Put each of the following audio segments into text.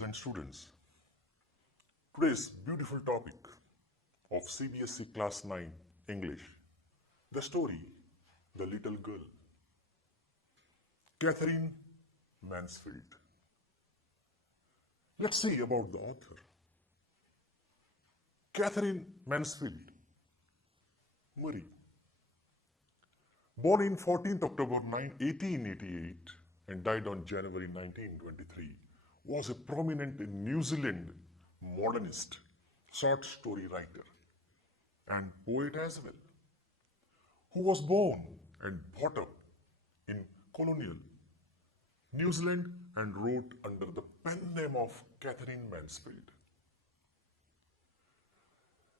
present students. Today's beautiful topic of CBSE Class 9 English, the story, The Little Girl. Catherine Mansfield. Let's see about the author. Catherine Mansfield Murray, born in 14th October 1888 and died on January 1923, was a prominent New Zealand modernist, short story writer, and poet as well, who was born and brought up in colonial New Zealand and wrote under the pen name of Catherine Mansfield.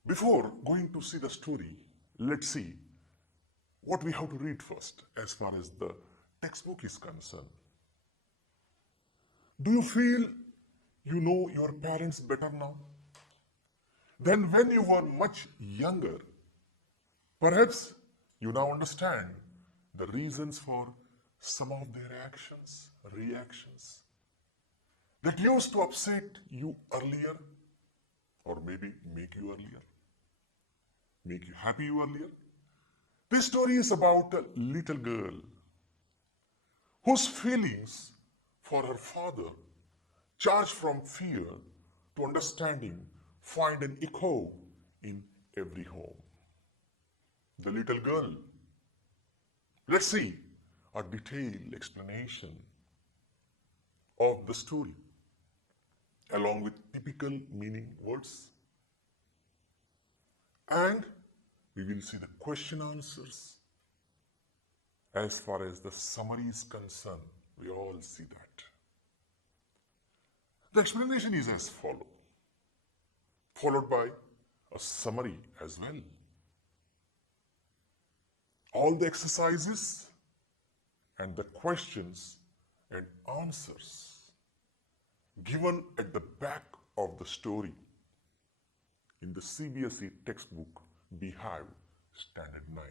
Before going to see the story, let's see what we have to read first as far as the textbook is concerned. Do you feel you know your parents better now than when you were much younger? Perhaps you now understand the reasons for some of their reactions that used to upset you earlier, or maybe make you happy earlier. This story is about a little girl whose feelings for her father, charged from fear to understanding, find an echo in every home. The little girl. Let's see a detailed explanation of the story along with typical meaning words. And we will see the question answers. As far as the summary is concerned, we all see that. The explanation is as follows, followed by a summary as well. All the exercises and the questions and answers given at the back of the story in the CBSE textbook Beehive Standard 9.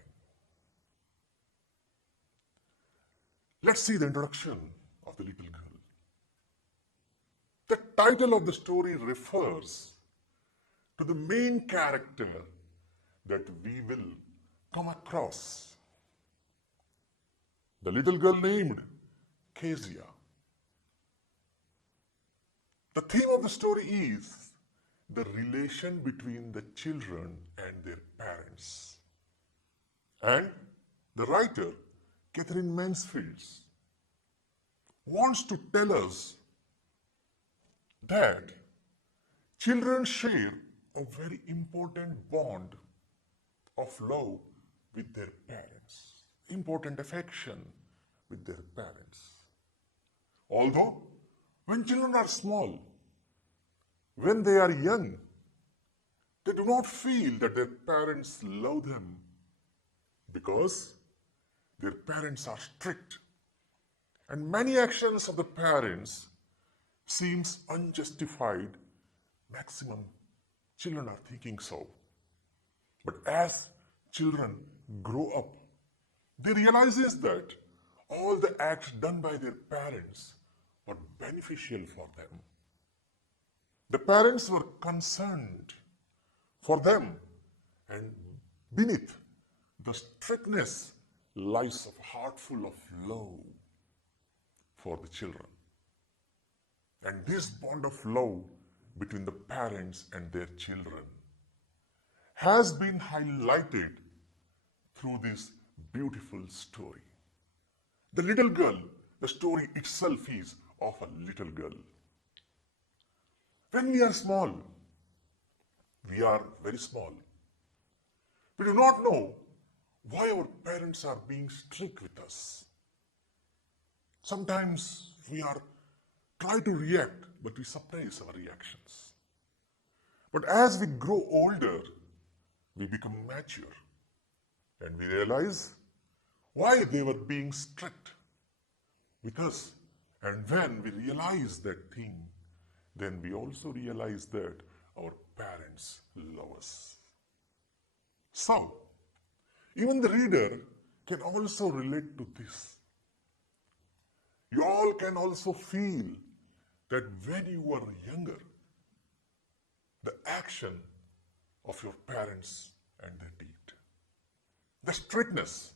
Let's see the introduction of the little girl. The title of the story refers to the main character that we will come across. The little girl named Kezia. The theme of the story is the relation between the children and their parents. And the writer, Catherine Mansfield, wants to tell us that children share a very important bond of love with their parents, important affection with their parents. Although, when children are small, when they are young, they do not feel that their parents love them because their parents are strict, and many actions of the parents seems unjustified. Maximum children are thinking so. But as children grow up, they realize that all the acts done by their parents were beneficial for them. The parents were concerned for them, and beneath the strictness lies a heart full of love for the children. And this bond of love between the parents and their children has been highlighted through this beautiful story. The little girl, the story itself is of a little girl. When we are small, we are very small. We do not know why our parents are being strict with us. Sometimes we try to react, but we suppress our reactions. But as we grow older, we become mature and we realize why they were being strict with us. And when we realize that thing, then we also realize that our parents love us. So, even the reader can also relate to this. You all can also feel that when you were younger, the action of your parents and their deed, the strictness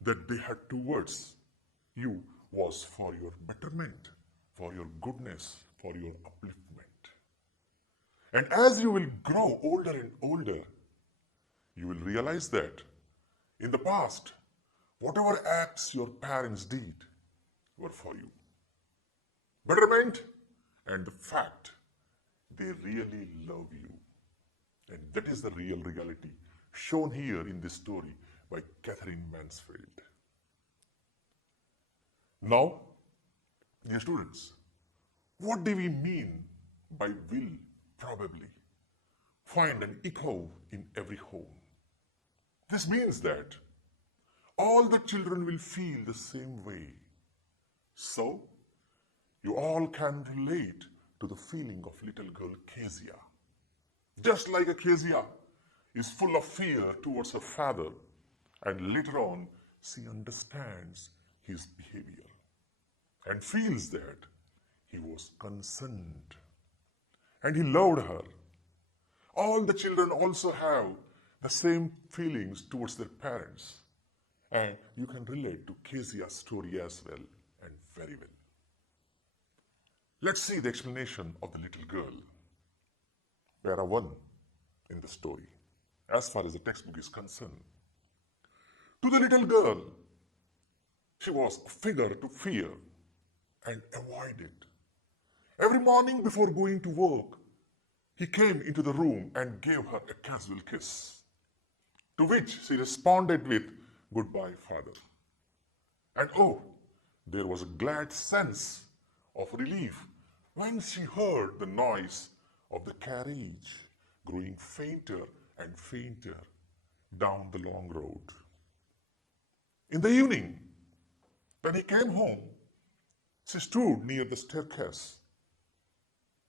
that they had towards you was for your betterment, for your goodness, for your upliftment. And as you will grow older and older, you will realize that in the past, whatever acts your parents did were for you. Betterment and the fact they really love you. And that is the real reality shown here in this story by Catherine Mansfield. Now, dear students, what do we mean by will probably find an echo in every home? This means that all the children will feel the same way. So, you all can relate to the feeling of little girl Kezia. Just like a Kezia is full of fear towards her father, and later on she understands his behavior and feels that he was concerned and he loved her. All the children also have the same feelings towards their parents, and you can relate to Kezia's story as well, and very well. Let's see the explanation of the little girl. Para 1 in the story, as far as the textbook is concerned. To the little girl, she was a figure to fear and avoid it. Every morning before going to work, he came into the room and gave her a casual kiss, to which she responded with, "Goodbye, father." And oh, there was a glad sense of relief when she heard the noise of the carriage growing fainter and fainter down the long road. In the evening, when he came home, she stood near the staircase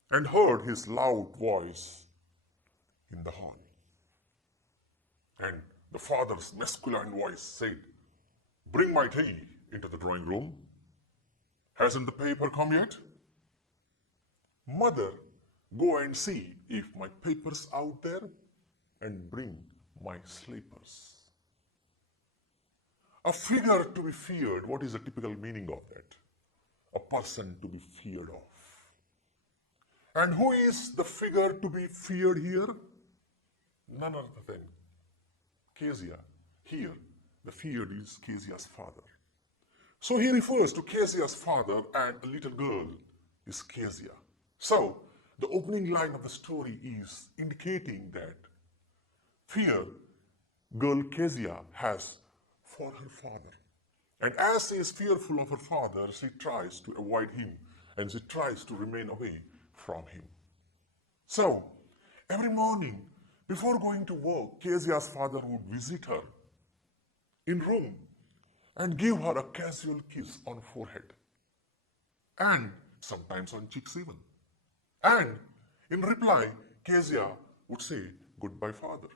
and heard his loud voice in the hall. And the father's masculine voice said, "Bring my tea into the drawing room. Hasn't the paper come yet? Mother, go and see if my paper's out there and bring my slippers." A figure to be feared, what is the typical meaning of that? A person to be feared of. And who is the figure to be feared here? None other than Kezia. Here, the feared is Kezia's father. So he refers to Kezia's father, and a little girl is Kezia. So, the opening line of the story is indicating that fear girl Kezia has for her father. And as she is fearful of her father, she tries to avoid him and she tries to remain away from him. So, every morning before going to work, Kezia's father would visit her in room and give her a casual kiss on forehead and sometimes on cheeks even. And in reply, Kezia would say, "Goodbye, father."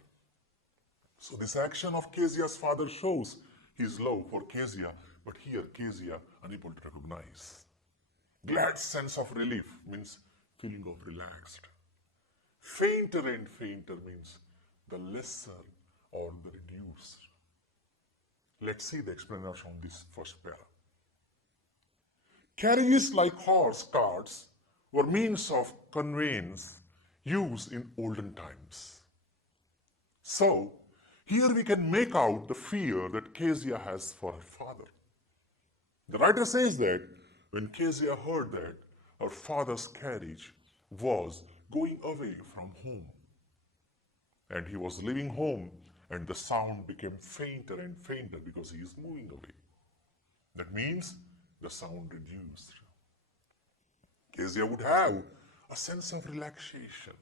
So this action of Kezia's father shows his love for Kezia, but here Kezia unable to recognize. Glad sense of relief means feeling of relaxed. Fainter and fainter means the lesser or the reduced. Let's see the explanation on this first para. Carriages like horse carts were means of conveyance used in olden times. So, here we can make out the fear that Kezia has for her father. The writer says that when Kezia heard that her father's carriage was going away from home, and he was leaving home, and the sound became fainter and fainter because he is moving away. That means the sound reduced. Kezia would have a sense of relaxation.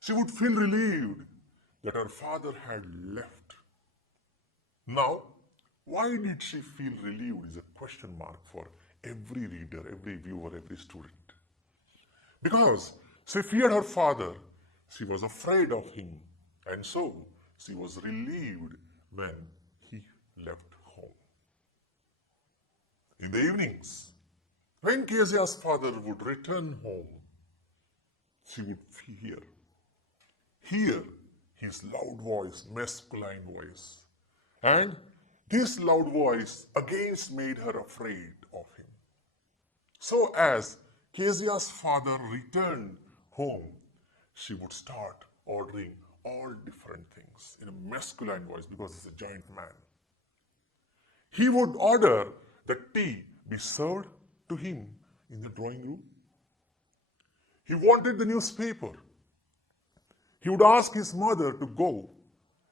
She would feel relieved that her father had left. Now, why did she feel relieved is a question mark for every reader, every viewer, every student. Because she feared her father, she was afraid of him, and so she was relieved when he left home. In the evenings, When Kezia's father would return home, she would hear his loud voice, masculine voice. And this loud voice again made her afraid of him. So as Kezia's father returned home, she would start ordering all different things in a masculine voice because he's a giant man. He would order that tea be served to him in the drawing room. He wanted the newspaper. He would ask his mother to go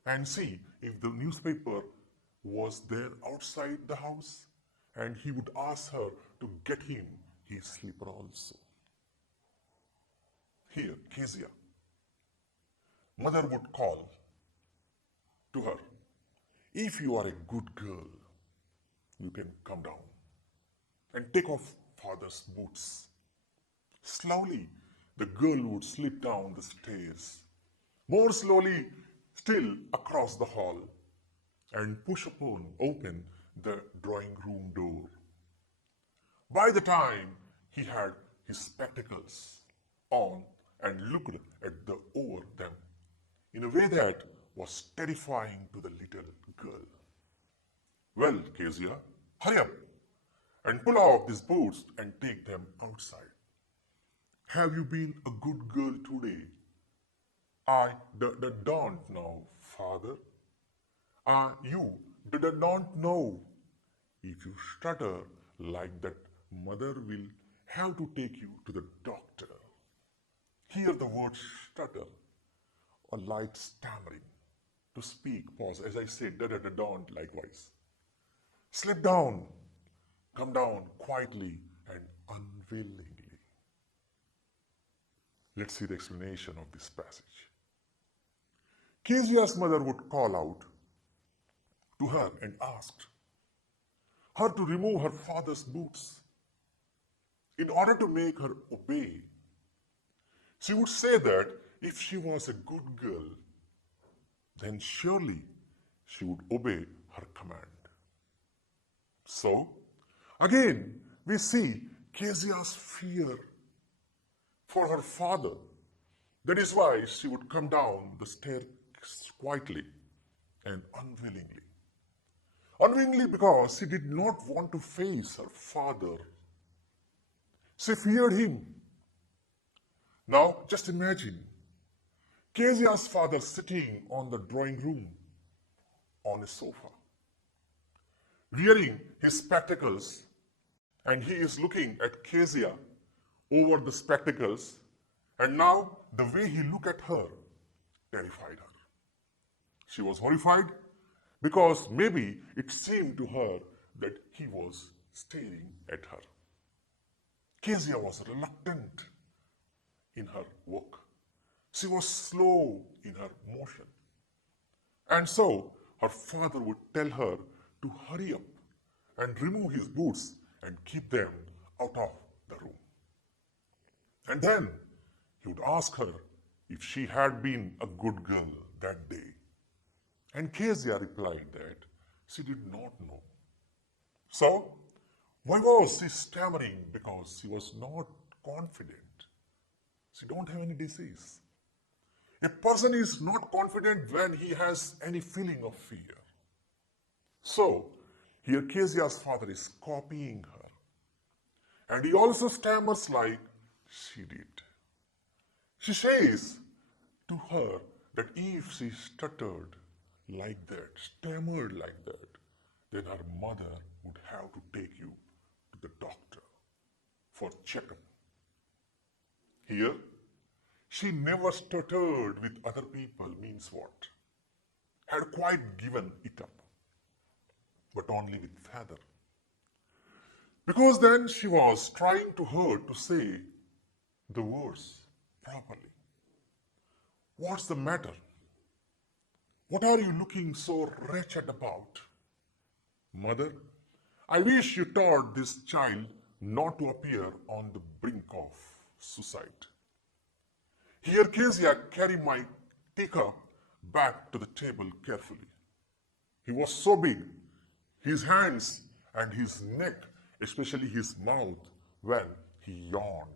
and see if the newspaper was there outside the house, and he would ask her to get him his slipper also. Here, Kezia, mother would call to her, if you are a good girl, you can come down and take off father's boots. Slowly, the girl would slip down the stairs, more slowly still across the hall, and push open the drawing room door. By the time he had his spectacles on and looked over them in a way that was terrifying to the little girl. Well, Kezia, hurry up and pull off these boots and take them outside. Have you been a good girl today? I don't know, father. You don't know. If you stutter like that, mother will have to take you to the doctor. Hear the word stutter, or light stammering. To speak, pause, as I said, don't likewise. Slip down, come down quietly and unwillingly. Let's see the explanation of this passage. Kezia's mother would call out to her and asked her to remove her father's boots in order to make her obey. She would say that if she was a good girl, then surely she would obey her command. So, again, we see Kezia's fear for her father. That is why she would come down the stairs quietly and unwillingly. Unwillingly because she did not want to face her father. She feared him. Now, just imagine Kezia's father sitting on the drawing room on a sofa, wearing his spectacles, and he is looking at Kezia over the spectacles, and now the way he looked at her terrified her. She was horrified because maybe it seemed to her that he was staring at her. Kezia was reluctant in her work. She was slow in her motion. And so her father would tell her to hurry up and remove his boots and keep them out of the room. And then he would ask her if she had been a good girl that day. And Kezia replied that she did not know. So, why was she stammering? Because she was not confident. She don't have any disease. A person is not confident when he has any feeling of fear. So, here Kezia's father is copying her. And he also stammers like she did. She says to her that if she stuttered like that, stammered like that, then her mother would have to take you to the doctor for checkup. Here, she never stuttered with other people means what? Had quite given it up, but only with father. Because then she was trying to her to say the words properly. What's the matter? What are you looking so wretched about? Mother, I wish you taught this child not to appear on the brink of suicide. Here Kezia carried my teacup back to the table carefully. He was so big, his hands and his neck, especially his mouth, when he yawned.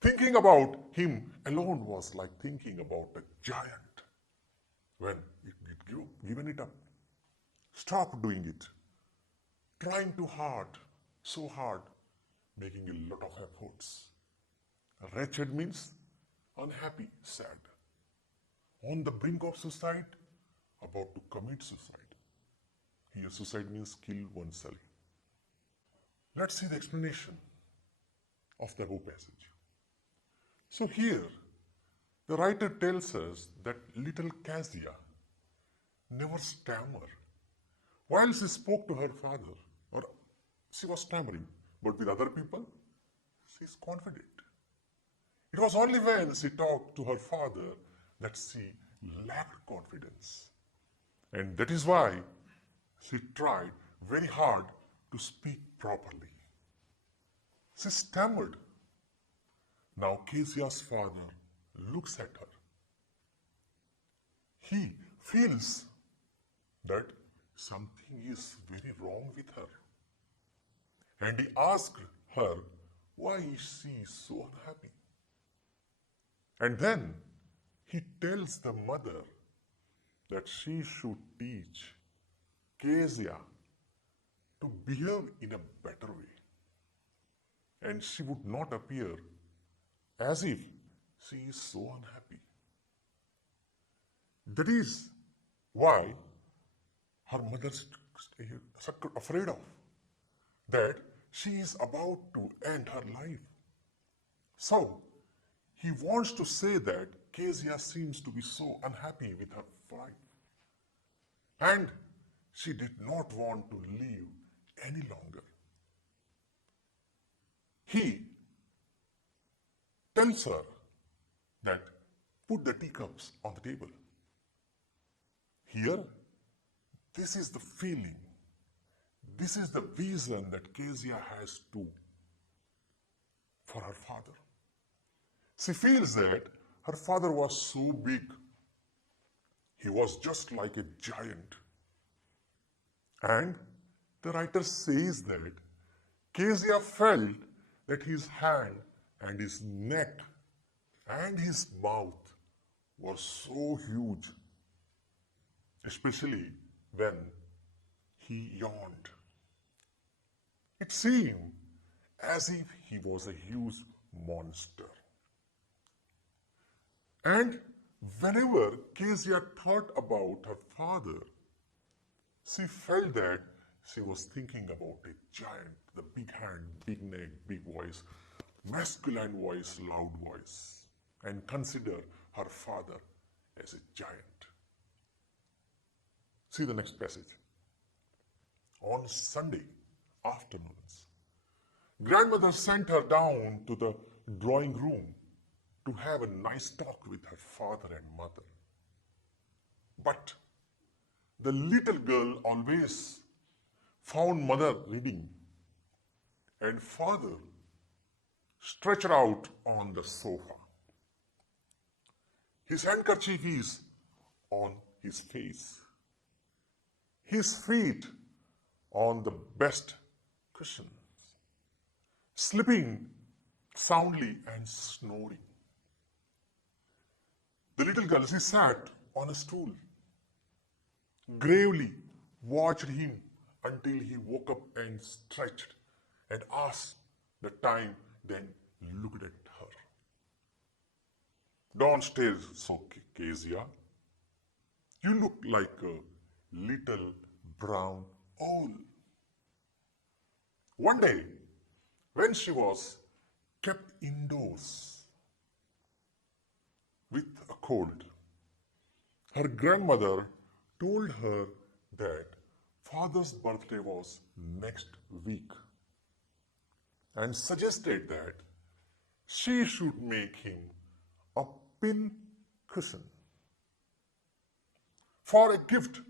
Thinking about him alone was like thinking about a giant when given it up. Stop doing it. Trying too hard, so hard, making a lot of efforts. Wretched means unhappy, sad. On the brink of suicide, about to commit suicide. Here, suicide means kill oneself. Let's see the explanation of the whole passage. So here, the writer tells us that little Kezia never stammered while she spoke to her father, or she was stammering, but with other people, she is confident. It was only when she talked to her father that she lacked confidence. And that is why she tried very hard to speak properly. She stammered. Now Kezia's father looks at her. He feels that something is very wrong with her. And he asked her why is she so unhappy. And then he tells the mother that she should teach Kezia to behave in a better way. And she would not appear as if she is so unhappy. That is why her mother is afraid of, that she is about to end her life. So, he wants to say that Kezia seems to be so unhappy with her life. And she did not want to live any longer. He tells her that put the teacups on the table. Here, this is the feeling, this is the vision that Kezia has too for her father. She feels that her father was so big. He was just like a giant. And the writer says that Kezia felt that his hand and his neck and his mouth were so huge, especially when he yawned. It seemed as if he was a huge monster. And whenever Kezia thought about her father, she felt that she was thinking about a giant, the big hand, big neck, big voice, masculine voice, loud voice, and consider her father as a giant. See the next passage. On Sunday afternoons, grandmother sent her down to the drawing room to have a nice talk with her father and mother. But the little girl always found mother reading and father stretched out on the sofa. His handkerchief is on his face, his feet on the best cushions, sleeping soundly and snoring. The little girl, she sat on a stool, gravely watched him until he woke up and stretched and asked the time, then looked at her. Don't stare so, Kezia. You look like a little brown owl. One day, when she was kept indoors with a cold, her grandmother told her that father's birthday was next week and suggested that she should make him a pin cushion for a gift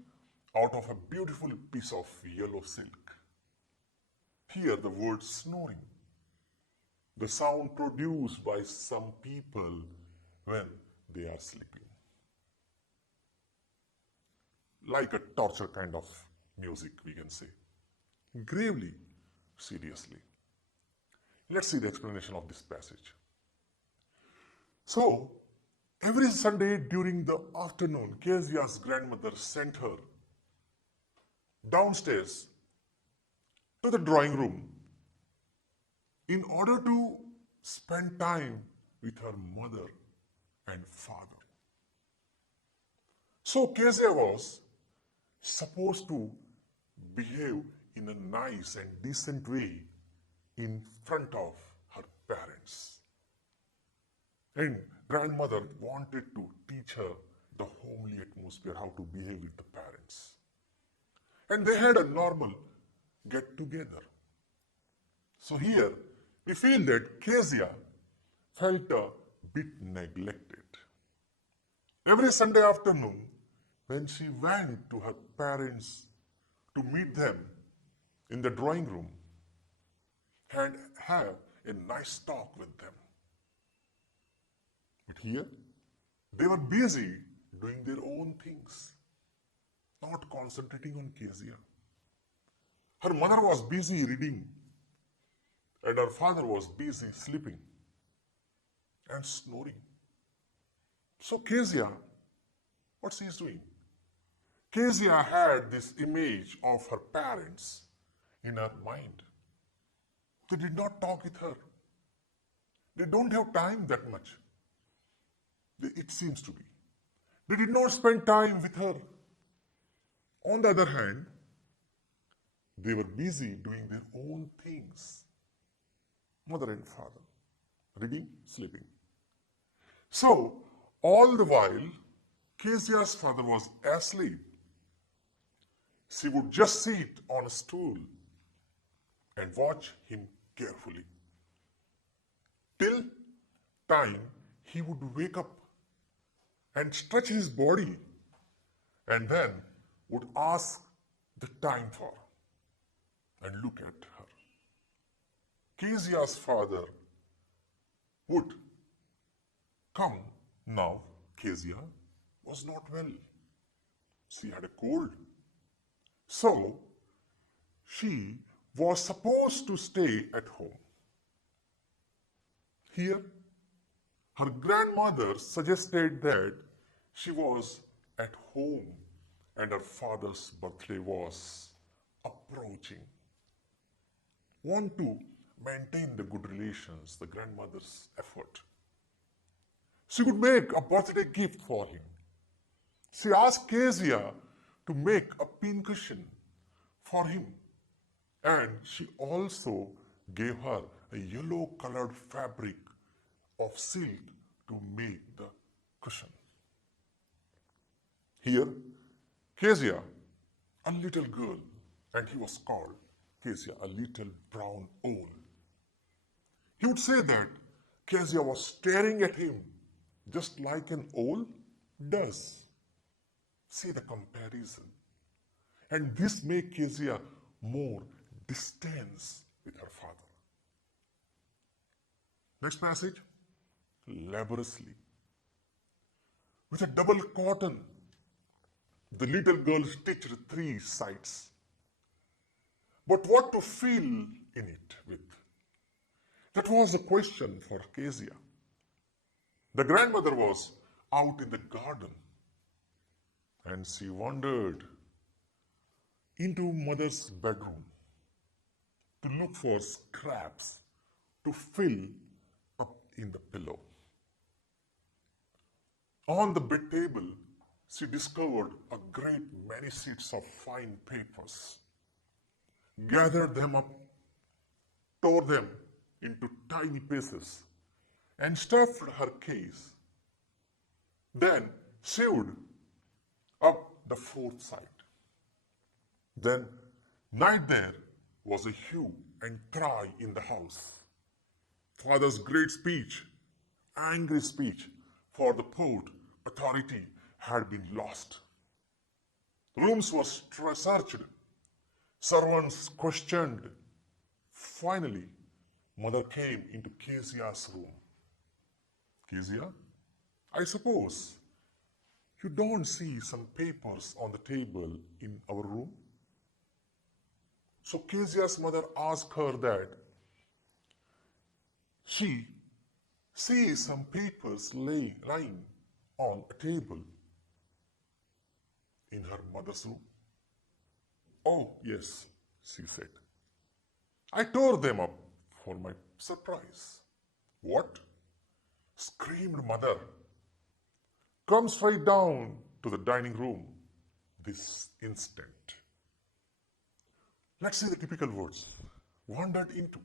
out of a beautiful piece of yellow silk. Hear the word snoring, the sound produced by some people when they are sleeping. Like a torture kind of music, we can say. Gravely, seriously. Let's see the explanation of this passage. So, every Sunday during the afternoon, Kezia's grandmother sent her downstairs to the drawing room in order to spend time with her mother and father. So Kezia was supposed to behave in a nice and decent way in front of her parents. And grandmother wanted to teach her the homely atmosphere, how to behave with the parents. And they had a normal get together. So here we feel that Kezia felt a bit neglected. Every Sunday afternoon, when she went to her parents to meet them in the drawing room and have a nice talk with them. But here, they were busy doing their own things, not concentrating on Kezia. Her mother was busy reading, and her father was busy sleeping and snoring. So Kezia, what she is doing? Kezia had this image of her parents in her mind. They did not talk with her. They don't have time that much. It seems to be. They did not spend time with her. On the other hand, they were busy doing their own things. Mother and father, reading, sleeping. So, all the while, Kezia's father was asleep. She would just sit on a stool and watch him carefully. Till time he would wake up and stretch his body and then would ask the time for and look at her. Kezia's father would come. Now Kezia was not well. She had a cold. So she was supposed to stay at home. Here, her grandmother suggested that she was at home and her father's birthday was approaching. Want to maintain the good relations, the grandmother's effort. She could make a birthday gift for him. She asked Kezia to make a pincushion for him, and she also gave her a yellow-colored fabric of silk to make the cushion. Here, Kezia, a little girl, and he was called Kezia, a little brown owl. He would say that Kezia was staring at him just like an owl does. See the comparison. And this made Kezia more distant with her father. Next passage. Laboriously. With a double cotton, the little girl stitched 3 sides. But what to fill in it with? That was the question for Kezia. The grandmother was out in the garden and she wandered into mother's bedroom to look for scraps to fill up in the pillow. On the bed table, she discovered a great many sheets of fine papers, gathered them up, tore them into tiny pieces, and stuffed her case. Then sewed up the 4th side. Then night there was a hue and cry in the house. Father's great speech, angry speech for the port authority had been lost. Rooms were searched, servants questioned. Finally, mother came into Kezia's room. Kezia, I suppose you don't see some papers on the table in our room? So Kezia's mother asked her that, She sees some papers lying on a table in her mother's room. "Oh, yes," she said. "I tore them up for my surprise." "What?" screamed mother. "Come straight down to the dining room this instant." Let's see the typical words. Wandered into,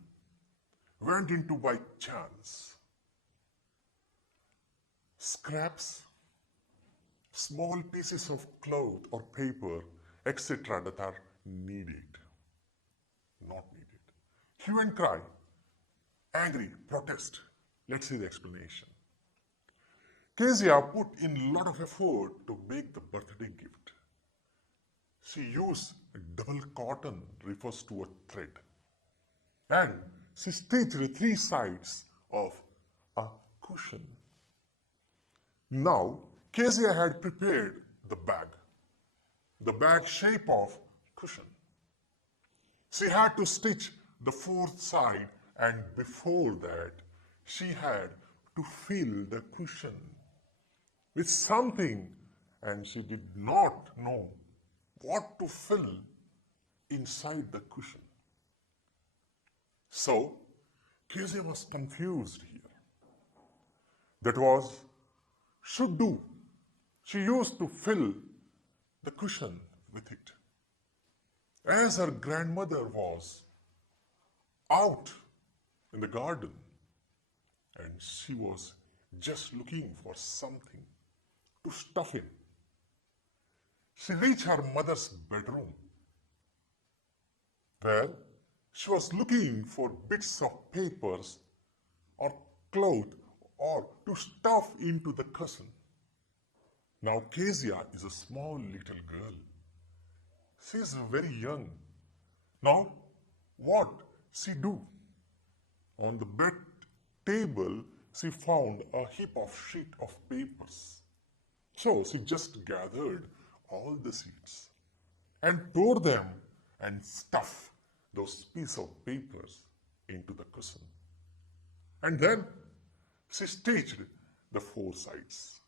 went into by chance. Scraps, small pieces of cloth or paper, etc. that are needed, not needed. Hue and cry, angry, protest. Let's see the explanation. Kezia put in a lot of effort to make the birthday gift. She used double cotton, refers to a thread, and she stitched 3 sides of a cushion. Now, Kezia had prepared the bag shape of cushion. She had to stitch the 4th side, and before that, she had to fill the cushion with something, and she did not know what to fill inside the cushion. So, Kezia was confused here. That was, should do. She used to fill the cushion with it. As her grandmother was out in the garden, and she was just looking for something to stuff in. She reached her mother's bedroom, where she was looking for bits of papers or cloth or to stuff into the cushion. Now Kezia is a small little girl. She is very young. Now what she do? On the bed table she found a heap of sheet of papers. So she just gathered all the sheets and tore them and stuffed those pieces of papers into the cushion. And then she stitched the 4 sides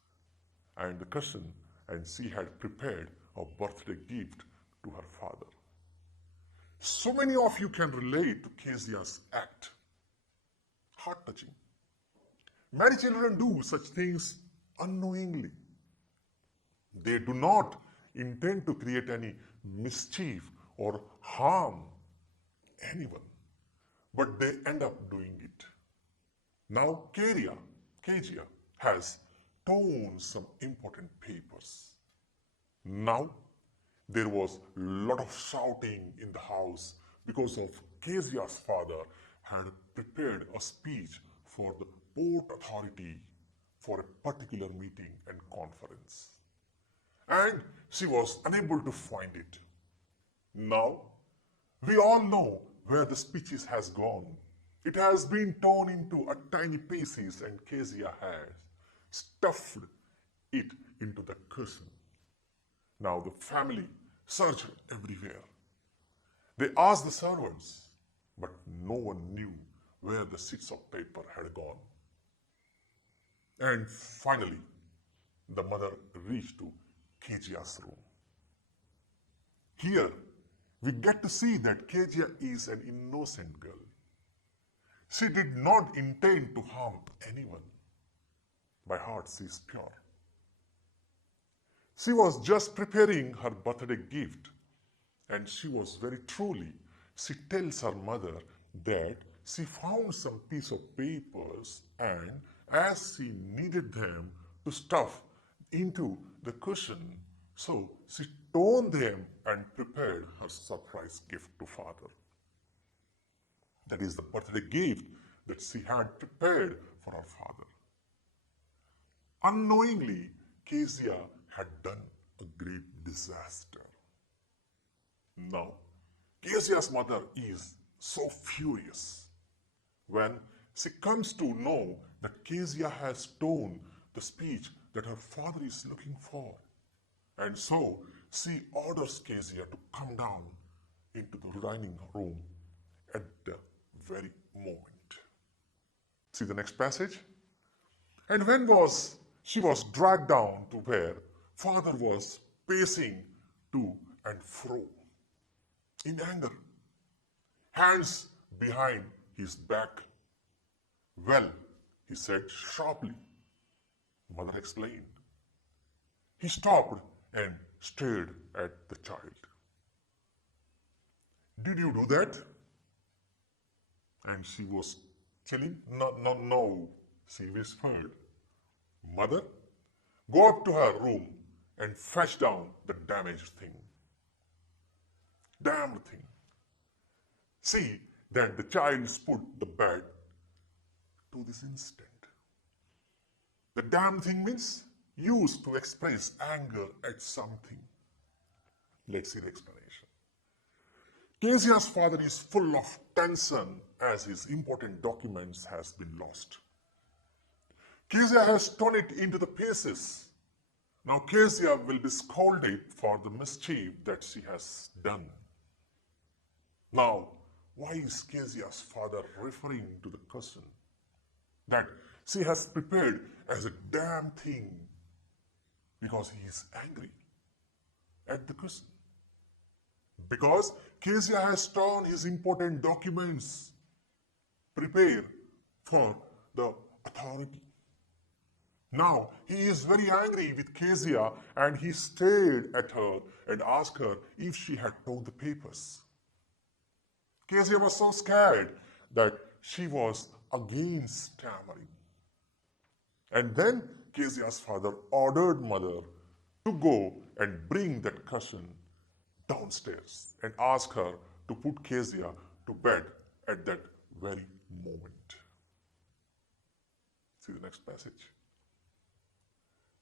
and the cushion, and she had prepared a birthday gift to her father. So many of you can relate to Kezia's act. Heart-touching. Many children do such things unknowingly. They do not intend to create any mischief or harm anyone, but they end up doing it. Now Kezia has torn some important papers. Now there was a lot of shouting in the house because of Kezia's father had prepared a speech for the port authority for a particular meeting and conference. And she was unable to find it. Now, we all know where the speech has gone. It has been torn into a tiny pieces, and Kezia has stuffed it into the cushion. Now the family searched everywhere. They asked the servants, but no one knew where the sheets of paper had gone. And finally, the mother reached to Kezia's room. Here, we get to see that Kezia is an innocent girl. She did not intend to harm anyone. By heart, she is pure. She was just preparing her birthday gift, and she was very truly. She tells her mother that she found some piece of papers, and as she needed them to stuff into the cushion, so she torn them and prepared her surprise gift to father. That is the birthday gift that she had prepared for her father. Unknowingly, Kezia had done a great disaster. Now, Kezia's mother is so furious when she comes to know that Kezia has torn the speech that her father is looking for. And so she orders Kezia to come down into the dining room at the very moment. See the next passage. And when she was dragged down to where father was pacing to and fro in anger, hands behind his back. Well, he said sharply. Mother explained. He stopped and stared at the child. Did you do that? And she was telling, no, she whispered. Mother, go up to her room and fetch down the damaged thing. Damned thing. See that the child's put the bed to this instant. The damned thing means used to express anger at something. Let's see the explanation. Kezia's father is full of tension as his important documents has been lost. Kezia has torn it into the pieces. Now Kezia will be scolded for the mischief that she has done. Now, why is Kezia's father referring to the cousin that she has prepared as a damn thing? Because he is angry at the cousin. Because Kezia has torn his important documents prepared for the authority. Now he is very angry with Kezia and he stared at her and asked her if she had torn the papers. Kezia was so scared that she was again stammering. And then Kezia's father ordered mother to go and bring that cousin downstairs and ask her to put Kezia to bed at that very moment. See the next passage.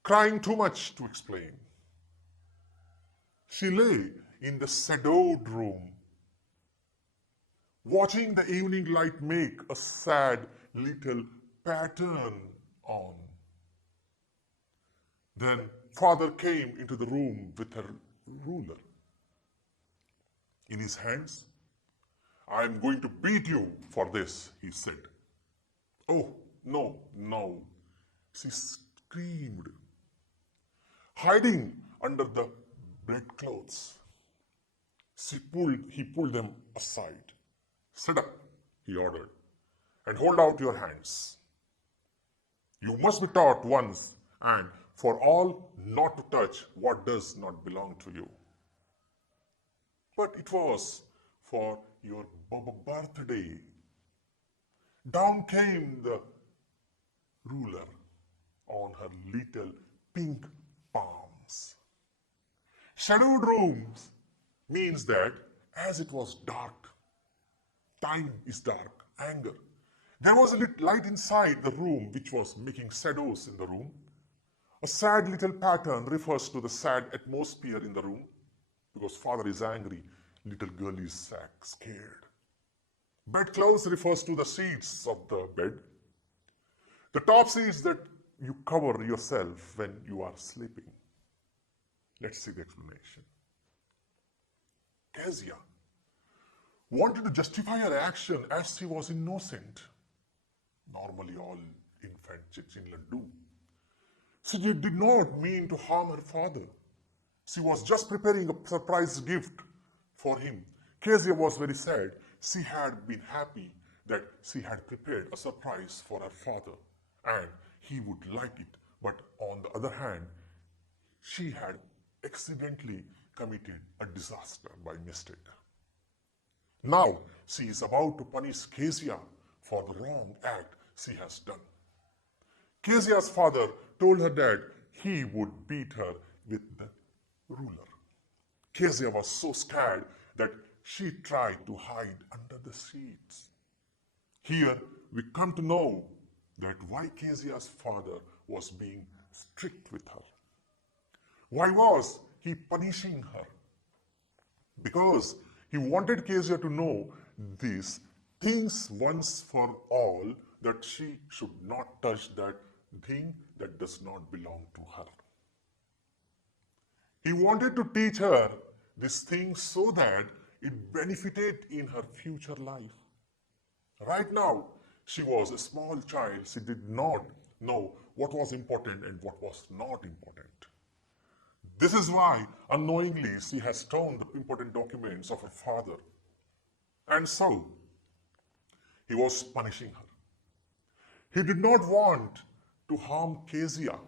Crying too much to explain. She lay in the shadowed room, watching the evening light make a sad little pattern on. Then father came into the room with a ruler in his hands. I am going to beat you for this, he said. Oh, no, no, she screamed, hiding under the bedclothes. He pulled them aside. Sit up, he ordered, and hold out your hands. You must be taught once and for all not to touch what does not belong to you. But it was for your birthday. Down came the ruler on her little pink palms. Shadowed rooms means that as it was dark, time is dark, anger. There was a little light inside the room which was making shadows in the room. A sad little pattern refers to the sad atmosphere in the room. Because father is angry, little girl is scared. Bedclothes refers to the sheets of the bed. The top sheets that you cover yourself when you are sleeping. Let's see the explanation. Kezia wanted to justify her action as she was innocent. Normally all infant children do. She did not mean to harm her father. She was just preparing a surprise gift for him. Kezia was very sad. She had been happy that she had prepared a surprise for her father and he would like it. But on the other hand, she had accidentally committed a disaster by mistake. Now she is about to punish Kezia for the wrong act she has done. Kezia's father told her that he would beat her with the ruler. Kezia was so scared that she tried to hide under the sheets. Here we come to know that why Kezia's father was being strict with her. Why was he punishing her? Because he wanted Kezia to know these things once for all, that she should not touch that thing that does not belong to her. He wanted to teach her these things so that it benefited in her future life. Right now, She was a small child. She did not know what was important and what was not important. This is why, unknowingly, she has stolen the important documents of her father. And so, he was punishing her. He did not want to harm Kezia,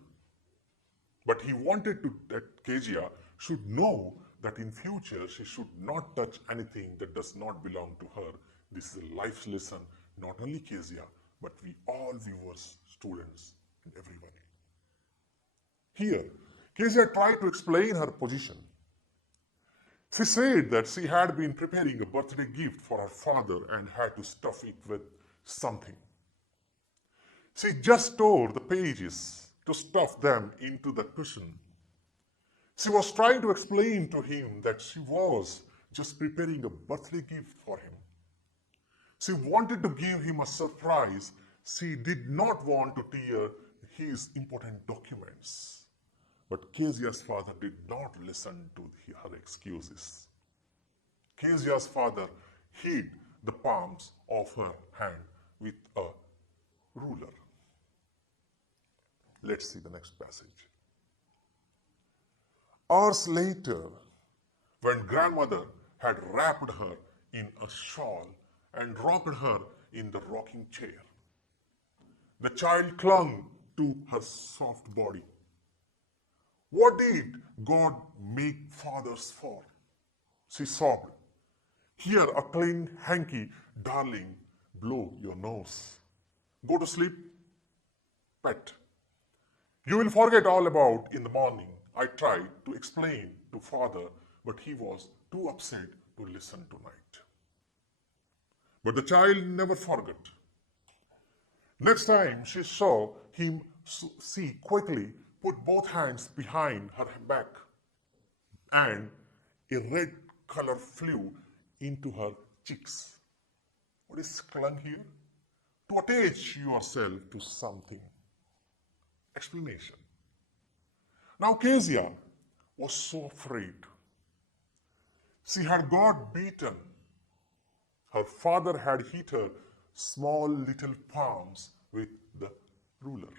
but he wanted that Kezia should know that in future she should not touch anything that does not belong to her. This is a life lesson, not only Kezia, but we all viewers, students, and everybody. Here, Kezia tried to explain her position. She said that she had been preparing a birthday gift for her father and had to stuff it with something. She just tore the pages to stuff them into the cushion. She was trying to explain to him that she was just preparing a birthday gift for him. She wanted to give him a surprise. She did not want to tear his important documents. But Kezia's father did not listen to her excuses. Kezia's father hid the palms of her hand with a ruler. Let's see the next passage. Hours later, when grandmother had wrapped her in a shawl and rocked her in the rocking chair, the child clung to her soft body. What did God make fathers for? She sobbed. Here, a clean hanky, darling, blow your nose. Go to sleep, pet. You will forget all about in the morning. I tried to explain to father, but he was too upset to listen tonight. But the child never forgot. Next time she saw him, she quickly put both hands behind her back, and a red color flew into her cheeks. What is clung here? To attach yourself to something. Explanation. Now Kezia was so afraid. She had got beaten. Her father had hit her small little palms with the ruler.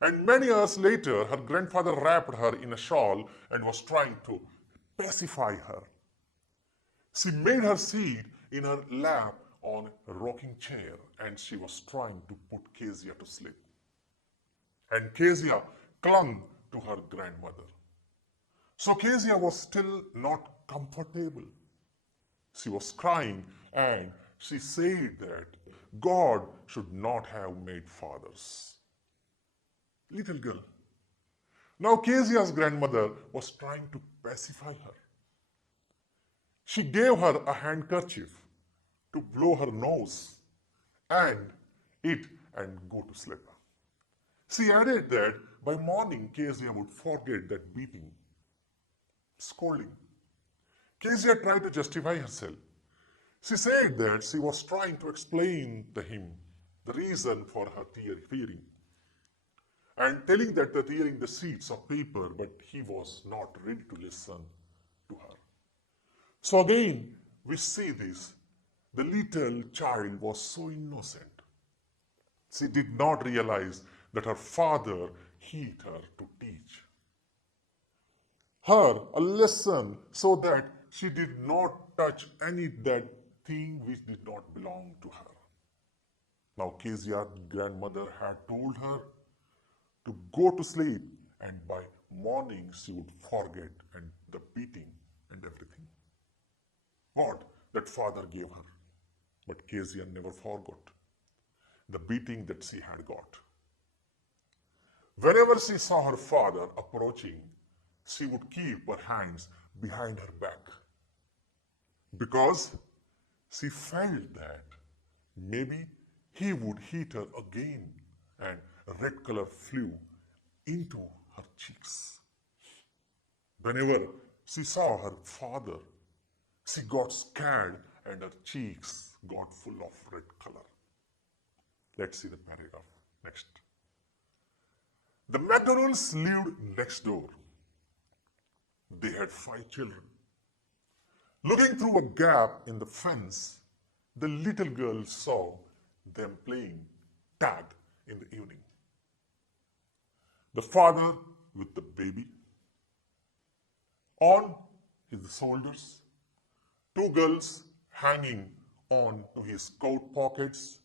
And many years later, her grandfather wrapped her in a shawl and was trying to pacify her. She made her sit in her lap on a rocking chair, and she was trying to put Kezia to sleep. And Kezia clung to her grandmother. So Kezia was still not comfortable. She was crying, and she said that God should not have made fathers. Little girl. Now Kezia's grandmother was trying to pacify her. She gave her a handkerchief to blow her nose and eat and go to sleep. She added that by morning Kezia would forget that beating, scolding. Kezia tried to justify herself. She said that she was trying to explain to him the reason for her tearing, and telling that the tearing the sheets of paper, but he was not ready to listen to her. So again, we see this. The little child was so innocent. She did not realize that her father hit her to teach her a lesson so that she did not touch any that thing which did not belong to her. Now Kezia's grandmother had told her to go to sleep, and by morning she would forget and the beating and everything. What that father gave her. But Kezia never forgot the beating that she had got. Whenever she saw her father approaching, she would keep her hands behind her back, because she felt that maybe he would hit her again, and a red color flew into her cheeks. Whenever she saw her father, she got scared and her cheeks got full of red color. Let's see the paragraph next. The McDonalds lived next door. They had 5 children. Looking through a gap in the fence, the little girl saw them playing tag in the evening. The father with the baby. On his shoulders, two girls hanging on to his coat pockets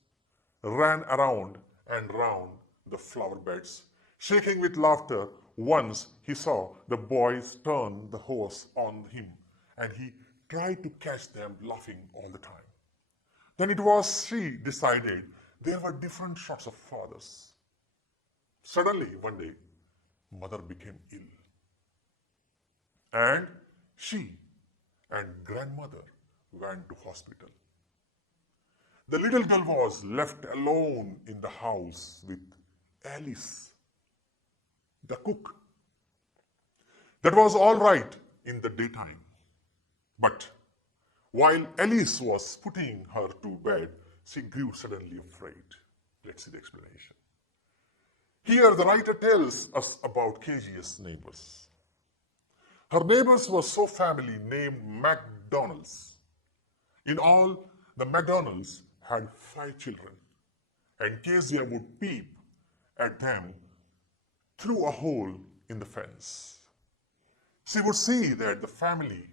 ran around and round the flower beds, shaking with laughter. Once he saw the boys turn the hose on him, and he tried to catch them laughing all the time. Then it was she decided there were different sorts of fathers. Suddenly, one day, mother became ill. And she and grandmother went to hospital. The little girl was left alone in the house with Alice, the cook. That was all right in the daytime. But while Alice was putting her to bed, she grew suddenly afraid. Let's see the explanation. Here the writer tells us about KG's neighbors. Her neighbors were so family named McDonald's. In all, the McDonald's had 5 children, and Kezia would peep at them through a hole in the fence. She would see that the family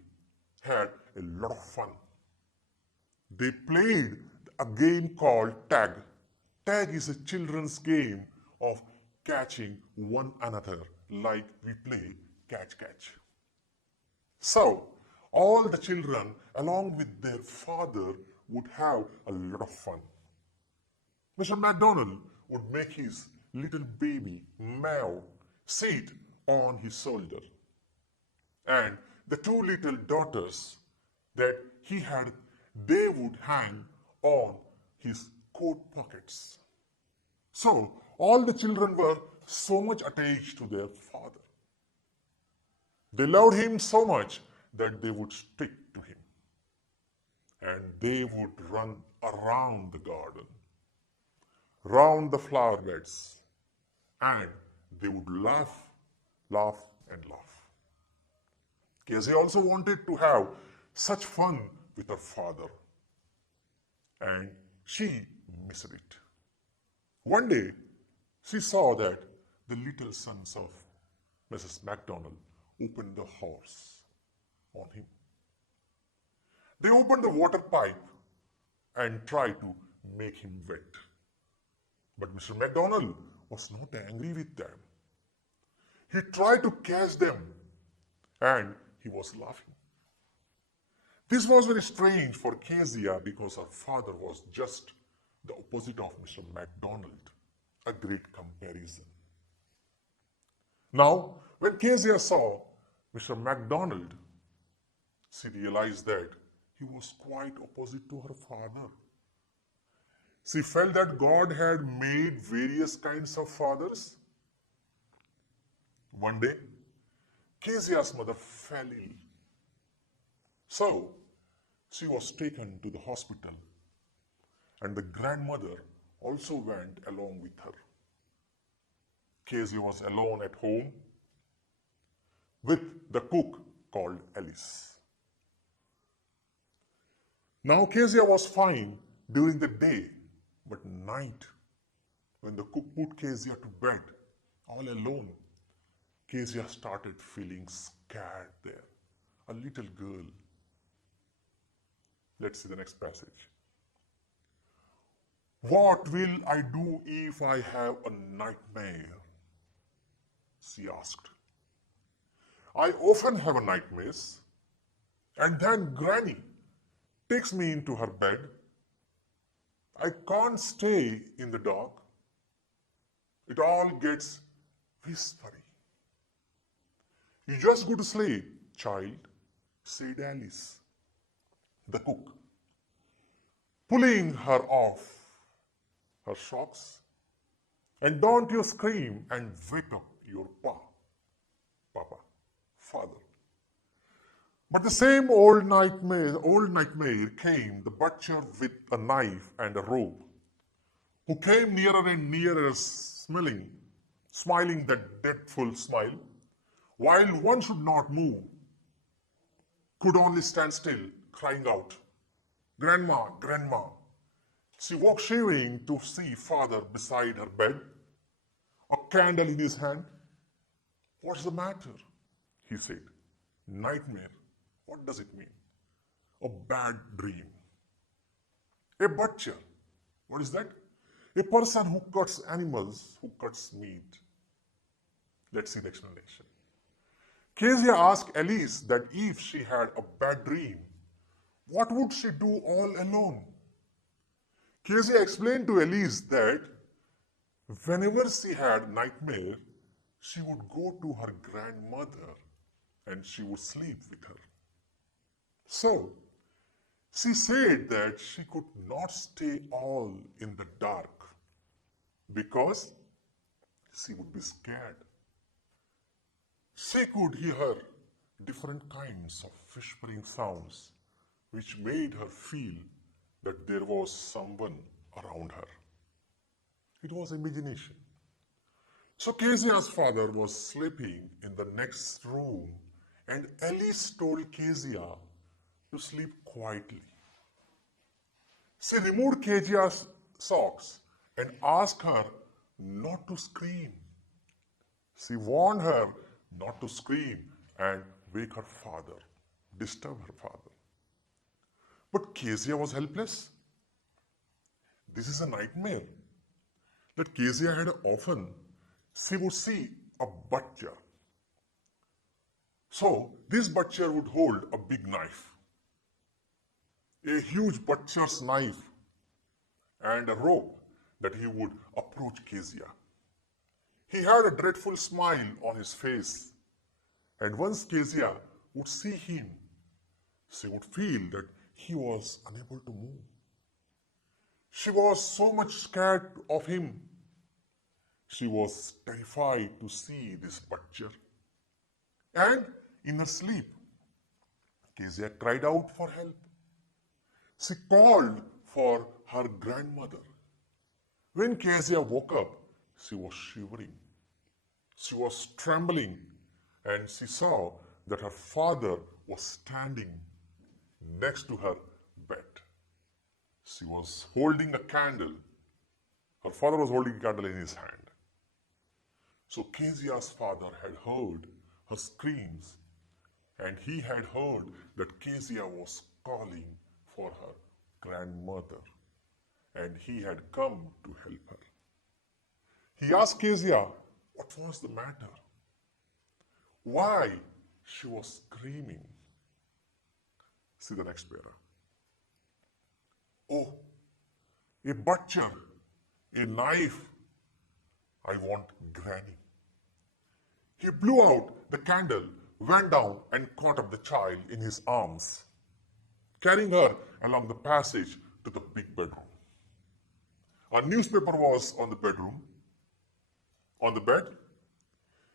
had a lot of fun. They played a game called tag. Tag is a children's game of catching one another like we play catch. So, all the children, along with their father, would have a lot of fun. Mr. McDonald would make his little baby, Mao, sit on his shoulder. And the 2 little daughters that he had, they would hang on his coat pockets. So, all the children were so much attached to their father. They loved him so much that they would stick to him. And they would run around the garden, round the flower beds, and they would laugh, and laugh. Casey also wanted to have such fun with her father, and she missed it. One day, she saw that the little sons of Mrs. McDonald opened the hose on him. They opened the water pipe and tried to make him wet. But Mr. McDonald was not angry with them. He tried to catch them and he was laughing. This was very strange for Kezia because her father was just the opposite of Mr. McDonald, a great comparison. Now, when Kezia saw Mr. McDonald, she realized that he was quite opposite to her father. She felt that God had made various kinds of fathers. One day, Kezia's mother fell ill. So, she was taken to the hospital, and the grandmother also went along with her. Kezia was alone at home with the cook called Alice. Now Kezia was fine during the day, but night, when the cook put Kezia to bed all alone, Kezia started feeling scared there. A little girl. Let's see the next passage. What will I do if I have a nightmare? She asked. I often have a nightmares, and then Granny takes me into her bed. I can't stay in the dark. It all gets whispery. You just go to sleep, child, said Alice, the cook, pulling her off her socks. And don't you scream and wake up your papa, father. But the same old nightmare came, the butcher with a knife and a rope, who came nearer and nearer, smiling that dreadful smile, while one should not move, could only stand still, crying out, Grandma, Grandma, She woke shivering to see father beside her bed, a candle in his hand. What's the matter? He said. Nightmare. What does it mean? A bad dream. A butcher. What is that? A person who cuts animals, who cuts meat. Let's see the explanation. Kezia asked Alice that if she had a bad dream, what would she do all alone? Kezia explained to Alice that whenever she had nightmare, she would go to her grandmother and she would sleep with her. So, she said that she could not stay all in the dark because she would be scared. She could hear different kinds of whispering sounds which made her feel that there was someone around her. It was imagination. So Kezia's father was sleeping in the next room and Alice told Kezia to sleep quietly. She removed Kezia's socks and asked her not to scream. She warned her not to scream and wake her father, disturb her father. But Kezia was helpless. This is a nightmare that Kezia had often. She would see a butcher. So this butcher would hold a big knife, a huge butcher's knife, and a rope that he would approach Kezia. He had a dreadful smile on his face, and once Kezia would see him, she would feel that he was unable to move. She was so much scared of him. She was terrified to see this butcher. And in her sleep, Kezia cried out for help. She called for her grandmother. When Kezia woke up, she was shivering. She was trembling, and she saw that her father was standing next to her bed. She was holding a candle. Her father was holding a candle in his hand. So Kezia's father had heard her screams, and he had heard that Kezia was calling for her grandmother, and he had come to help her. He asked Kezia what was the matter, why she was screaming. See the next para. Oh, a butcher, a knife. I want Granny. He blew out the candle, went down and caught up the child in his arms, carrying her along the passage to the big bedroom. A newspaper was on the bedroom, on the bed.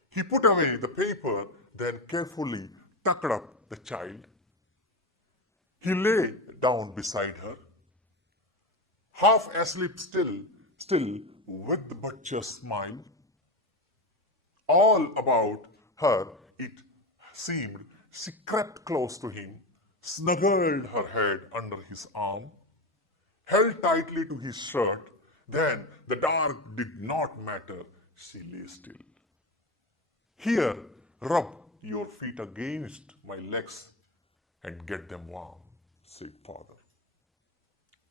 He put away the paper, then carefully tucked up the child. He lay down beside her, half asleep still with the butcher's smile. All about her, it seemed, she crept close to him, snuggled her head under his arm, held tightly to his shirt. Then the dark did not matter. She lay still. Here, rub your feet against my legs and get them warm, said father.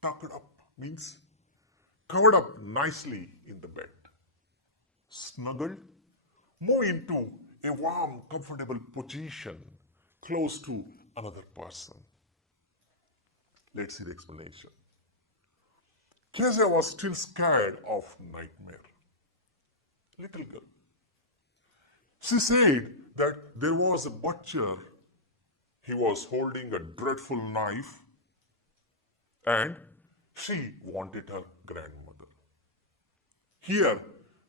Tucked up means covered up nicely in the bed. Snuggled, move into a warm, comfortable position close to another person. Let's see the explanation. Kezia was still scared of nightmare. Little girl. She said that there was a butcher. He was holding a dreadful knife, and she wanted her grandmother. Here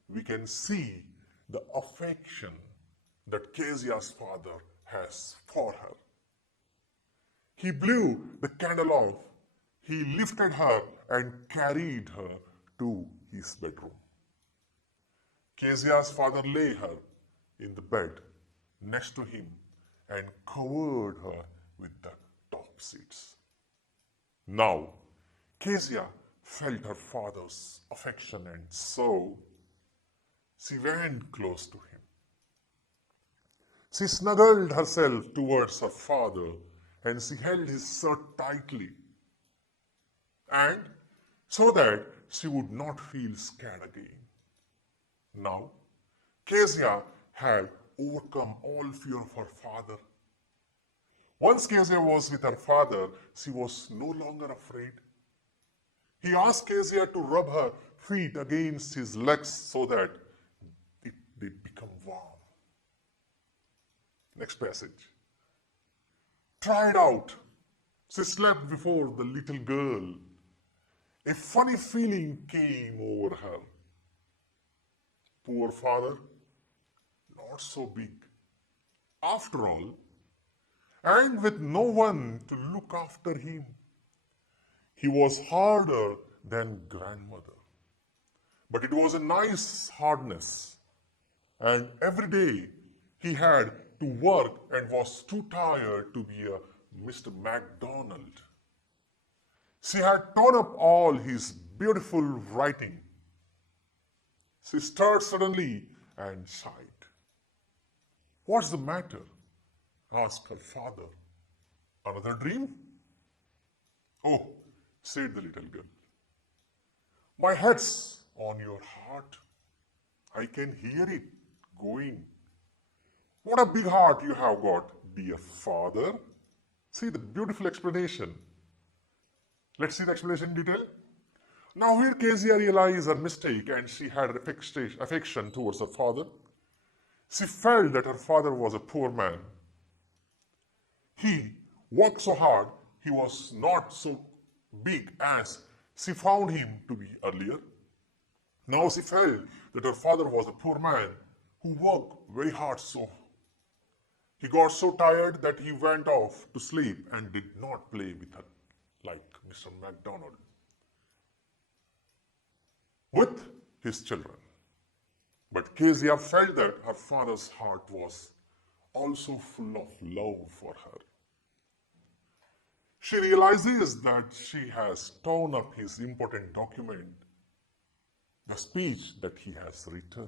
we can see the affection that Kezia's father has for her. He blew the candle off. He lifted her and carried her to his bedroom. Kezia's father lay her in the bed next to him and covered her with the top sheets. Now, Kezia felt her father's affection, and so she went close to him. She snuggled herself towards her father and she held his shirt tightly, and so that she would not feel scared again. Now, Kezia had overcome all fear of her father. Once Kezia was with her father, she was no longer afraid. He asked Kezia to rub her feet against his legs so that they become warm. Next passage. Tried out, she slept before the little girl. A funny feeling came over her. Poor father, not so big. After all, and with no one to look after him, he was harder than grandmother. But it was a nice hardness, and every day he had to work and was too tired to be a Mr. MacDonald. She had torn up all his beautiful writing. She stirred suddenly and sighed. What's the matter? Asked her father. Another dream? Oh, said the little girl. My head's on your heart. I can hear it going. What a big heart you have got, dear father. See the beautiful explanation. Let's see the explanation in detail. Now here Kezia realized her mistake and she had affection towards her father. She felt that her father was a poor man. He worked so hard, he was not so big as she found him to be earlier. Now she felt that her father was a poor man who worked very hard, so he got so tired that he went off to sleep and did not play with her like Mr. MacDonald with his children. But Kezia felt that her father's heart was also full of love for her. She realizes that she has torn up his important document, the speech that he has written.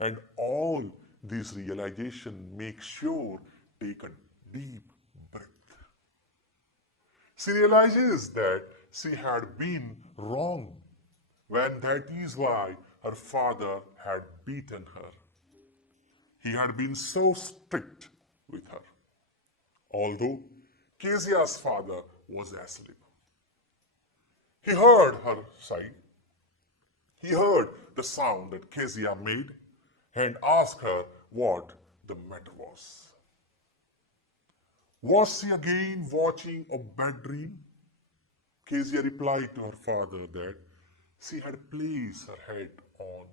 And all this realization makes sure take a deep breath. She realizes that she had been wrong when that is why her father had beaten her. He had been so strict with her. Although Kezia's father was asleep. He heard her sigh. He heard the sound that Kezia made and asked her what the matter was. Was she again watching a bad dream? Kezia replied to her father that she had placed her head on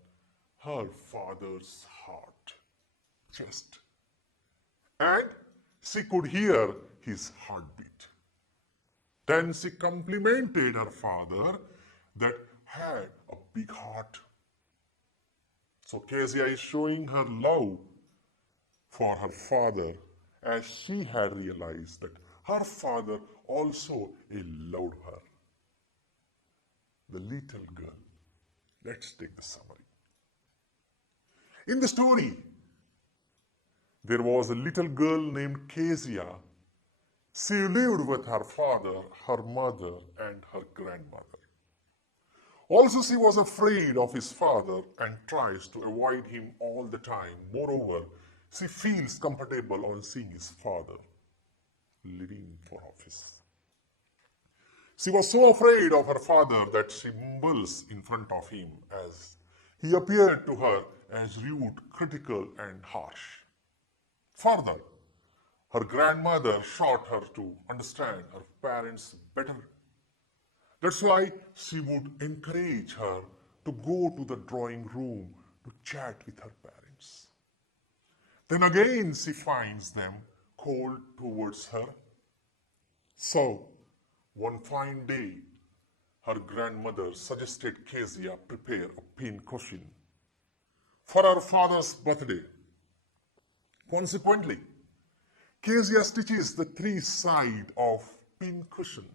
her father's heart, chest, and she could hear his heartbeat. Then she complimented her father that had a big heart. So Kezia is showing her love for her father as she had realized that her father also loved her. The little girl. Let's take the summary. In the story, there was a little girl named Kezia. She lived with her father, her mother, and her grandmother. Also, she was afraid of his father and tries to avoid him all the time. Moreover, she feels comfortable on seeing his father living for office. She was so afraid of her father that she mumbles in front of him as he appeared to her as rude, critical, and harsh. Further, her grandmother taught her to understand her parents better. That's why she would encourage her to go to the drawing room to chat with her parents. Then again she finds them cold towards her. So, one fine day, her grandmother suggested Kezia prepare a pin cushion for her father's birthday. Consequently, Kezia stitches the three sides of pin cushion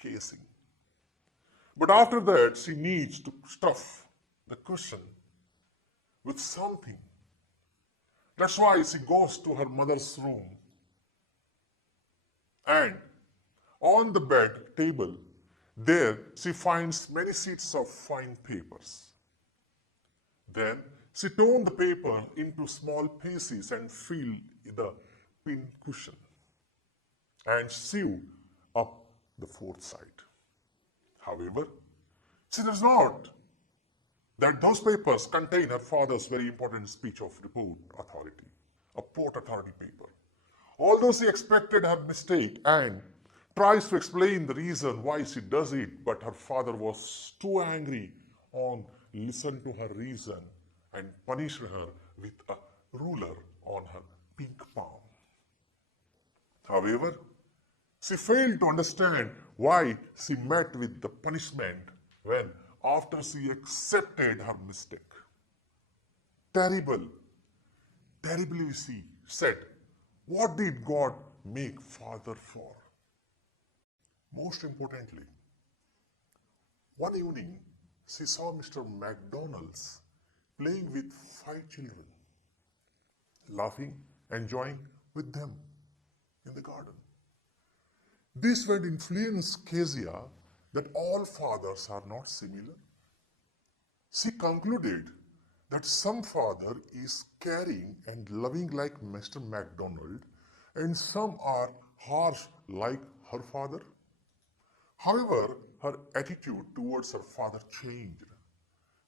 casing But after that, she needs to stuff the cushion with something. That's why she goes to her mother's room, and on the bed table, there she finds many sheets of fine papers. Then she torn the paper into small pieces and filled the pin cushion and sewed up the fourth side. However, she does not that those papers contain her father's very important speech of report authority, a port authority paper. Although she expected her mistake and tries to explain the reason why she does it, but her father was too angry on listen to her reason and punished her with a ruler on her pink palm. However, she failed to understand why she met with the punishment when after she accepted her mistake. Terrible, terribly she said, what did God make father for? Most importantly, one evening she saw Mr. McDonald's playing with 5 children, laughing, enjoying with them in the garden. This would influence Kezia that all fathers are not similar. She concluded that some father is caring and loving like Mr. MacDonald and some are harsh like her father. However, her attitude towards her father changed.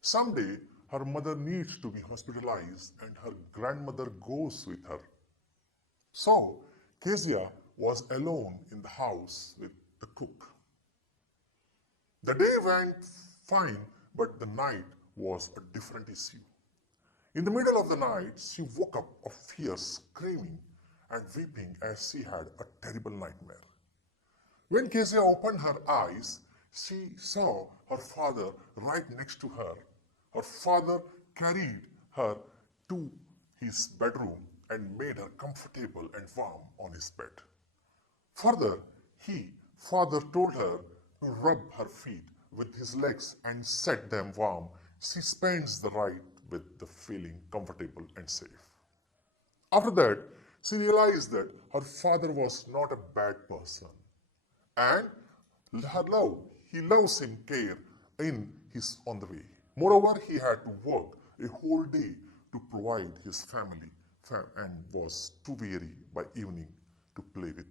Someday, her mother needs to be hospitalized and her grandmother goes with her. So, Kezia was alone in the house with the cook. The day went fine, but the night was a different issue. In the middle of the night, she woke up of fear, screaming and weeping as she had a terrible nightmare. When Kezia opened her eyes, she saw her father right next to her. Her father carried her to his bedroom and made her comfortable and warm on his bed. Further, father told her to rub her feet with his legs and set them warm. She spends the night with the feeling comfortable and safe. After that, she realized that her father was not a bad person. And he loves him care in his on the way. Moreover, he had to work a whole day to provide his family and was too weary by evening to play with